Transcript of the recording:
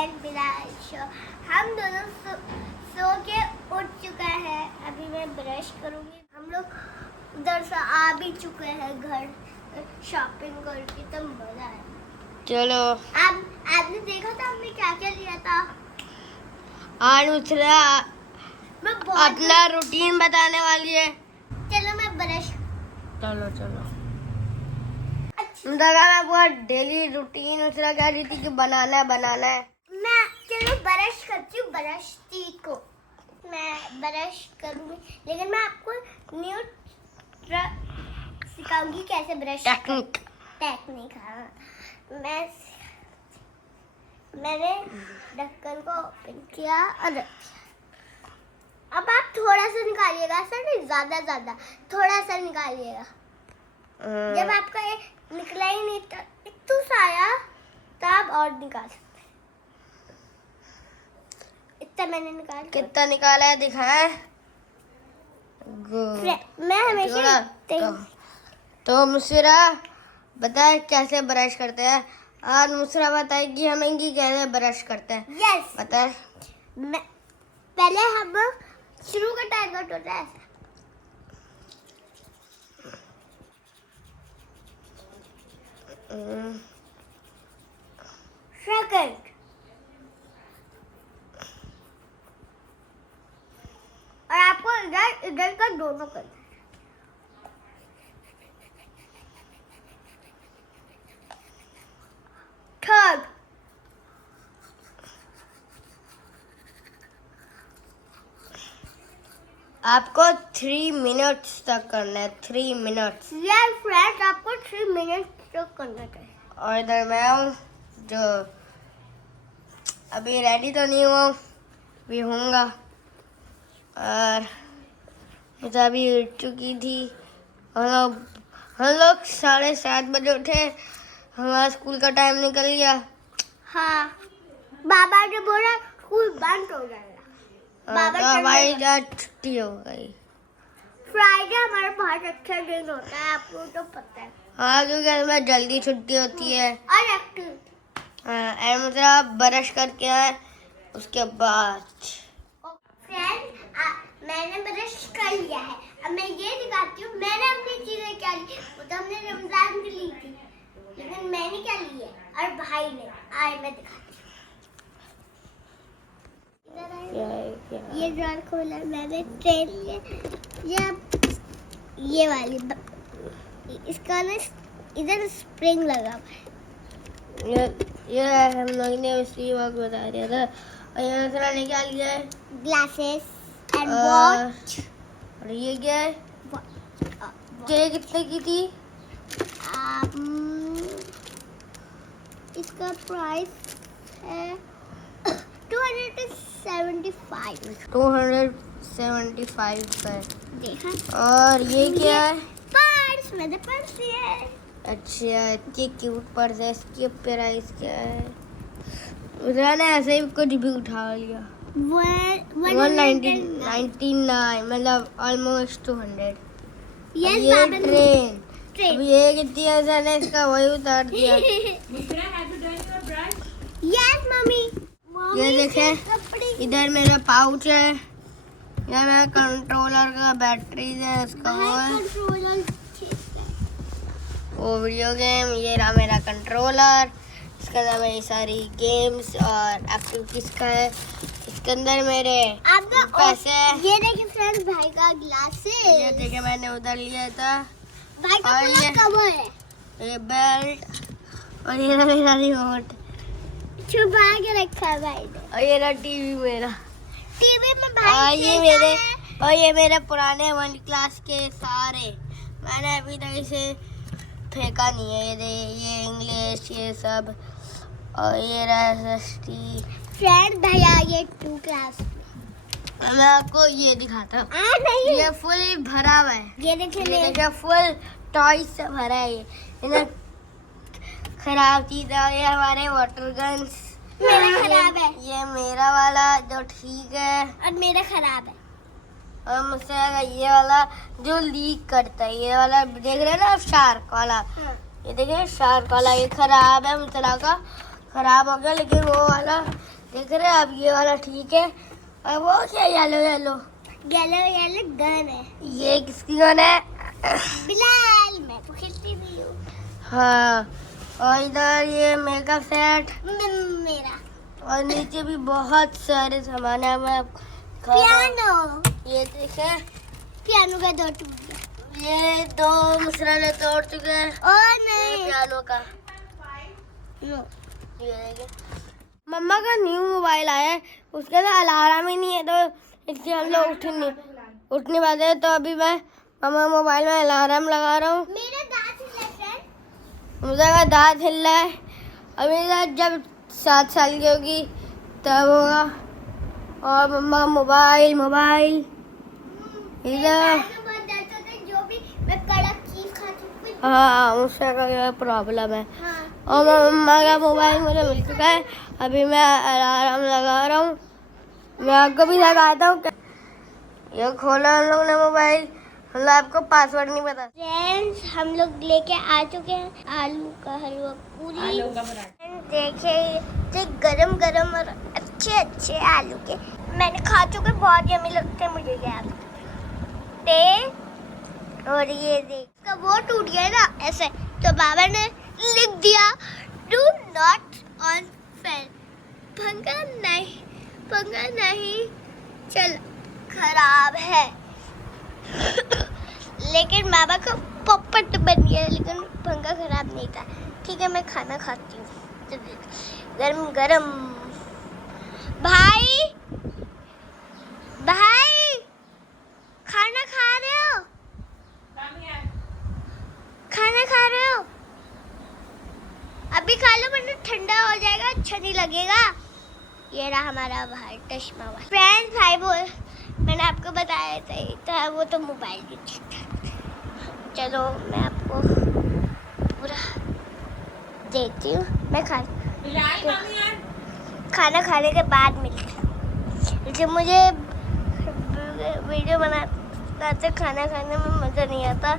And Bilal हम दोनों सो के उठ चुका है। अभी मैं ब्रश करूंगी। हम लोग उधर से आ भी चुके हैं घर शॉपिंग करके, तो मजा है। चलो आपने देखा था हमने क्या क्या लिया था? आज दूसरा मैं बहुत अपना रूटीन बताने वाली है। चलो मैं ब्रश चलो मैं बहुत डेली रूटीन दूसरा कह रही थी कि बनाना है मैं चलो ब्रश करती हूँ। ब्रश को मैं ब्रश करूंगी, लेकिन मैं आपको न्यू सिखाऊंगी कैसे ब्रश टेक्निक। हाँ, मैंने ढक्कन को ओपन किया और अब आप थोड़ा सा निकालिएगा, सर नहीं ज्यादा थोड़ा सा निकालिएगा। जब आपका ये निकला ही नहीं था, इतना सा आया, तो आप और निकाल सकते। इतना मैंने निकाल कितना निकाला है दिखाए। मैं हमेशा तो मुसरा बताए कैसे ब्रश करते हैं। और मुसरा बताएगी हमें कि कैसे ब्रश करते हैं। यस बताए। पहले हम शुरू का टाइम होता है सेकंड, और आपको इधर का दोनों करना है। थर्ड, आपको 3 मिनट्स तक करना है। 3 मिनट्स। यस फ्रेंड्स, आपको 3 मिनट तक करना चाहिए। और इधर मैं हूँ जो अभी रेडी तो नहीं हुआ, भी होऊंगा। और मुझे अभी उठ चुकी थी। हम लोग 7:30 बजे उठे। हमारा स्कूल का टाइम निकल गया। हाँ, बाबा ने बोला स्कूल बंद हो जाएगा। तो हमारी आज छुट्टी हो गई। फ्राइडे हमारा बहुत अच्छा दिन होता है, आपको तो पता है। हाँ, क्योंकि हमें जल्दी छुट्टी होती है। और एक्टिव। हाँ, मतलब ब्रश करके आए उसके बाद। फ्रेंड, मैंने ब्रश कर लिया है। अब मैं ये दिखाती हूँ मैंने अपनी चीजें क्या ली। वो तो हमने रमजान की ली थी, लेकिन मैंने क्या ली है और भाई ने। आज मैं दिखाती हूँ। ये ड्रॉर खोला मैंने, ट्रेन ये वाली इसका ना इधर स्प्रिंग लगा हुआ है। ये हम लोग ने उसी वक्त बता दिया था। और ये दूसरा ने क्या लिया है? Glasses and watch. और ये क्या है? ये कितने की थी? इसका प्राइस है 275 का। देखा। और ये क्या है? पर्स, मेरे पर्स है। अच्छा, इतनी क्यूट पर्स है। इसकी प्राइस क्या है? उधर ने ऐसे ही कुछ भी उठा लिया। 199, मतलब ऑलमोस्ट 200। ये ट्रेन। अब ये कितनी है ने इसका वही उतार दिया। Yes mummy. ये देखे, इधर मेरा पाउच है। ये मेरा कंट्रोलर का बैटरी है इसका। वो वीडियो गेम। ये रहा मेरा कंट्रोलर। इसके अंदर मेरी सारी गेम्स और एक्टिविटीज का है। इसके अंदर मेरे पैसे। ये देखिए फ्रेंड्स, भाई का ग्लास है। ये देखे मैंने उधर लिया था। भाई का पूरा कवर है। ये बेल्ट। और ये रहा मेरा रिमोट छुपा के रखा है भाई ने। और ये रहा टीवी मेरा। टीवी में भाई और ये मेरे पुराने 1 क्लास के सारे। मैंने अभी तक इसे फेंका नहीं है। ये इंग्लिश ये सब। और ये रहा फ्रेंड भैया ये 2 क्लास। मैं आपको ये दिखाता हूँ। नहीं, ये फुल भरा हुआ है। ये देखिए फुल टॉय से भरा है। ये खराब चीज है। ये हमारे वाटर गन्स। मेरा खराब है। ये मेरा वाला जो ठीक है, और मेरा खराब है। और मुझसे ये वाला जो लीक करता है। ये वाला देख रहे हैं ना आप, शार्क वाला। हाँ। ये देखिए शार्क वाला, ये खराब है मुझसे का। खराब हो गया, लेकिन वो वाला देख रहे हैं, अब ये वाला ठीक है। और वो क्या येलो येलो येलो गन है। ये किसकी गन है? बिलाल, मैं तो खेलती भी हूँ। हाँ, और इधर ये मेकअप सेट मेरा और नीचे भी बहुत सारे सामान है। मैं पियानो, ये देखे, पियानो का दो टूट गया। ये 2 मसराले तोड़ चुके हैं ओ ये नहीं, पियानो का। नो। ये देखिए, मम्मा का न्यू मोबाइल आया है, उसके अंदर अलार्म ही नहीं है, तो इससे हम लोग उठ नहीं पाते। तो अभी मैं मम्मा मोबाइल में अलार्म लगा रहा हूँ। मेरा दांत हिल रहा है। मुझे का दांत हिल रहा है। अभी जब 7 साल की होगी तब होगा। और मम्मा मोबाइल इधर। बहुत दर्द होता है, जो भी मैं कड़क चीज खाती हूँ। हाँ, उसका क्या प्रॉब्लम है। हाँ। और मम्मा का मोबाइल मुझे मिल चुका है। अभी मैं अलार्म लगा रहा हूँ। मैं आपको भी लगाता हूँ। ये खोला हम लोग ने मोबाइल, मतलब आपको पासवर्ड नहीं पता। फ्रेंड्स, हम लोग लेके आ चुके हैं आलू का हलवा पूरी। देखिए गरम गरम और अच्छे आलू के मैंने खा चुके, बहुत यम्मी लगते हैं मुझे ये आलू के। और ये देख, इसका वो टूट गया ना ऐसे, तो बाबा ने लिख दिया डू नॉट ऑन फैन। पंगा नहीं चल, खराब है। लेकिन बाबा का पॉपट बन गया, लेकिन पंखा खराब नहीं था। ठीक है, मैं खाना खाती हूँ गरम गरम। भाई खाना खा रहे हो? खाना खा रहे हो? अभी खा लो, वरना ठंडा हो जाएगा, अच्छा नहीं लगेगा। ये रहा हमारा भाई चश्मा वाला। फ्रेंड्स, भाई बोल, मैंने आपको बताया था वो तो मोबाइल भी ठीक था। चलो मैं आपको पूरा देती हूँ। मैं खाना खाने के बाद मिलती हूँ। लेकिन मुझे वीडियो बनाते खाना खाने में मज़ा नहीं आता।